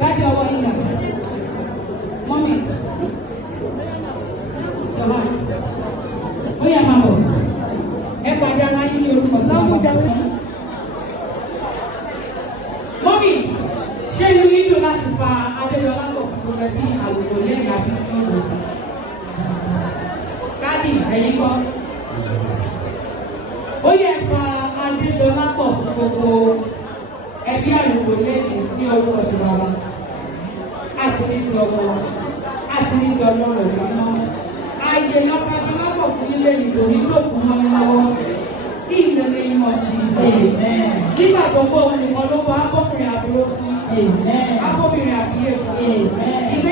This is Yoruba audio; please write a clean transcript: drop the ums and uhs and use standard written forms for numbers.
Dájú ọwọ́ yín là. Mọ́mí. Jọba. Ó yẹ máa bọ̀. Ẹ pàdé ara yín ní orúkọ tí wọ́n bá. Mọ́mí, ṣé inú yín dùn láti fa Adéyọlá pọ̀ fún ọ̀rẹ́ bí àwòrán lẹ́yìn àbí fún ìwòsàn? Dádì, ẹ̀yin kọ́. Ó yẹ fa Adéyọlá pọ̀ fún gbogbo ẹbí àlùkò lẹ́yìn tí ọwọ́ ọ̀dùn wa. Àti ní ti ọmọ wa, àti ní ti ọlọ́rọ̀ ìgbàna. Àìjẹ lọ́pàá tó lápò fún ilé nítorí ló fún wọn lọ́wọ́. Ìlẹ̀ ní ìmọ̀ jì. Nígbà tó fọ́ òun nìkan ló wá akọ́bìnrin àbúrò fún. Akọ́bìnrin àbíyè fún. Ilé